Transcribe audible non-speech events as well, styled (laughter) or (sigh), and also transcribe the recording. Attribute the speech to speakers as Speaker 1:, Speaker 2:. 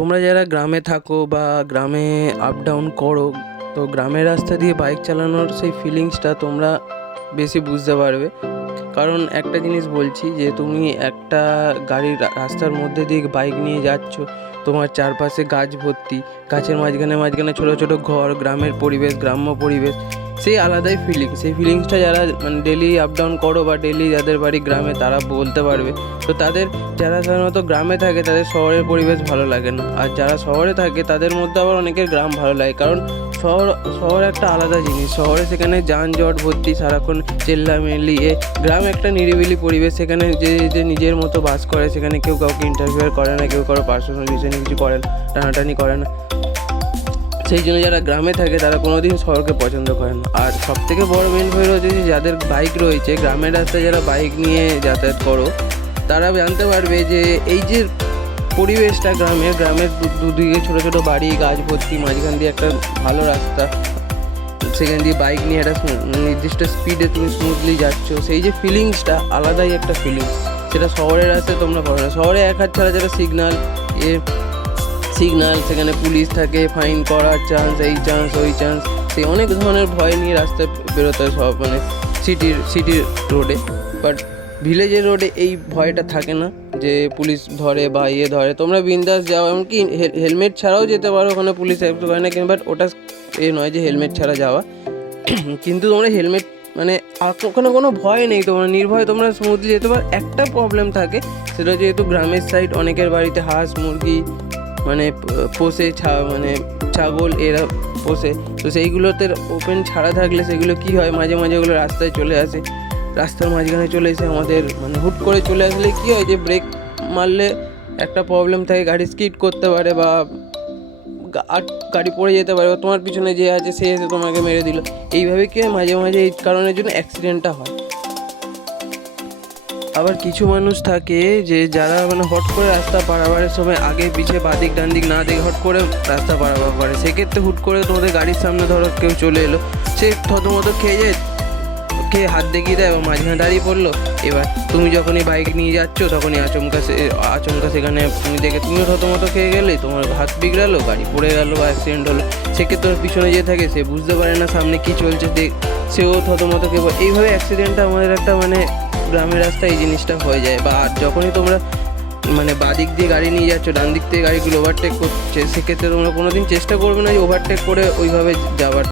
Speaker 1: তোমরা যারা গ্রামে থাকো বা গ্রামে আপ ডাউন করো, তো গ্রামের রাস্তা দিয়ে বাইক চালানোর সেই ফিলিংসটা তোমরা বেশি বুঝতে পারবে। কারণ একটা জিনিস বলছি যে, তুমি একটা গাড়ির রাস্তার মধ্যে দিয়ে বাইক নিয়ে যাচ্ছ, তোমার চারপাশে গাছ ভর্তি, গাছের মাঝখানে মাঝখানে ছোটো ছোটো ঘর, গ্রামের পরিবেশ, গ্রাম্য পরিবেশ সেই আলাদাই ফিলিংস সেই ফিলিংসটা যারা মানে ডেলি আপ ডাউন করো বা ডেলি যাদের বাড়ি গ্রামে, তারা বলতে পারবে। তো তাদের, যারা সাধারণত গ্রামে থাকে, তাদের শহরের পরিবেশ ভালো লাগে না। আর যারা শহরে থাকে, তাদের মধ্যে আবার অনেকের গ্রাম ভালো লাগে। কারণ শহর শহর একটা আলাদা জিনিস। শহরে সেখানে যানজট, ভর্তি, সারাক্ষণ চেল্লামেল্লি, এ গ্রাম একটা নিরিবিলি পরিবেশ। সেখানে যে যে নিজের মতো বাস করে, সেখানে কেউ কাউকে ইন্টারভিউ করে না, কেউ কারও পার্সোনাল বিষয় কিছু করে না, টানাটানি করে না। সেই জন্য যারা গ্রামে থাকে তারা কোনোদিন শহরকে পছন্দ করে না। আর সব থেকে বড় মেন হলো যে যাদের বাইক রয়েছে, গ্রামের রাস্তায় যারা বাইক নিয়ে যাতায়াত করো, তারা জানতে পারবে যে এই যে পরিবেশটা গ্রামের গ্রামের দুদিকে ছোটো ছোটো বাড়ি গাছ ভর্তি মাঝখান দিয়ে একটা ভালো রাস্তা, সেখান দিয়ে বাইক নিয়ে একটা নির্দিষ্ট স্পিডে তুমি স্মুথলি যাচ্ছ, সেই যে ফিলিংসটা আলাদাই একটা ফিলিংস সেটা শহরের রাস্তায় তোমরা পাবে না। শহরে এক হাত ছাড়া যেটা সিগনাল এ সিগনাল সেখানে পুলিশ থাকে ফাইন করার চান্স এই চান্স ওই চান্স সেই অনেক ধরনের ভয় নিয়ে রাস্তায় বেরোতে হয় সব মানে সিটির সিটির রোডে বাট ভিলেজের রোডে এই ভয়টা থাকে না, যে পুলিশ ধরে বা ইয়ে ধরে। তোমরা বিন্দাস যাও, এমনকি হেলমেট ছাড়াও যেতে পারো ওখানে পুলিশ হেল্প করে না কিন্তু বাট ওটা এ নয় যে হেলমেট ছাড়া যাওয়া। (clears throat) কিন্তু তোমরা হেলমেট মানে ওখানে কোনো ভয় নেই তোমরা, নির্ভয় তোমরা স্মুথলি যেতে পারো। একটা প্রবলেম থাকে, সেটা যেহেতু গ্রামের সাইড অনেকের বাড়িতে হাঁস, মুরগি মানে পোষে ছা মানে ছাগল, এরা পোষে। তো সেইগুলোতে ওপেন ছাড়া থাকলে সেগুলো কি হয়? মাঝে মাঝে ওগুলো রাস্তায় চলে আসে। রাস্তার মাঝখানে চলে এসে আমাদের মানে হুট করে চলে আসলে কি হয় যে ব্রেক মারলে একটা প্রবলেম থাকে, গাড়ি স্কিড করতে পারে বা আর গাড়ি পড়ে যেতে পারে। তোমার পিছনে যে আছে, সে এসে তোমাকে মেরে দিল। এইভাবে কি হয়? মাঝে মাঝে এই কারণের জন্য অ্যাক্সিডেন্টটা হয়। আবার কিছু মানুষ থাকে যে যারা মানে হট করে রাস্তা পারাবারের সময় আগে পিছে বাদিক ডান দিক না দেখে হট করে রাস্তা পারাবার করে। সেক্ষেত্রে হুট করে তোমাদের গাড়ির সামনে ধরো কেউ চলে এলো। সে থতমতো খেয়ে যায়, খেয়ে হাত দেখিয়ে দেয় এবং মাঝখানে দাঁড়িয়ে পড়ল। এবার তুমি যখনই বাইক নিয়ে যাচ্ছ, তখনই আচমকা সে, আচমকা সেখানে তুমি দেখে তুমিও থতমতো খেয়ে গেলে, তোমার হাত বিগড়ালো, গাড়ি পড়ে গেলো বা অ্যাক্সিডেন্ট হলো। সেক্ষেত্রে পিছনে যে থাকে, সে বুঝতে পারে না সামনে কী চলছে দেখ সেও থতমতো খেয়ে এইভাবে অ্যাক্সিডেন্টটা আমাদের একটা মানে গ্রামের রাস্তায় এই জিনিসটা হয়ে যায়। বা আর যখনই তোমরা মানে বাদিক দিয়ে গাড়ি নিয়ে যাচ্ছ, ডান দিক থেকে গাড়িগুলো ওভারটেক করছে, সেক্ষেত্রে তোমরা কোনো দিন চেষ্টা করবে না যে ওভারটেক করে ওইভাবে যাওয়ার।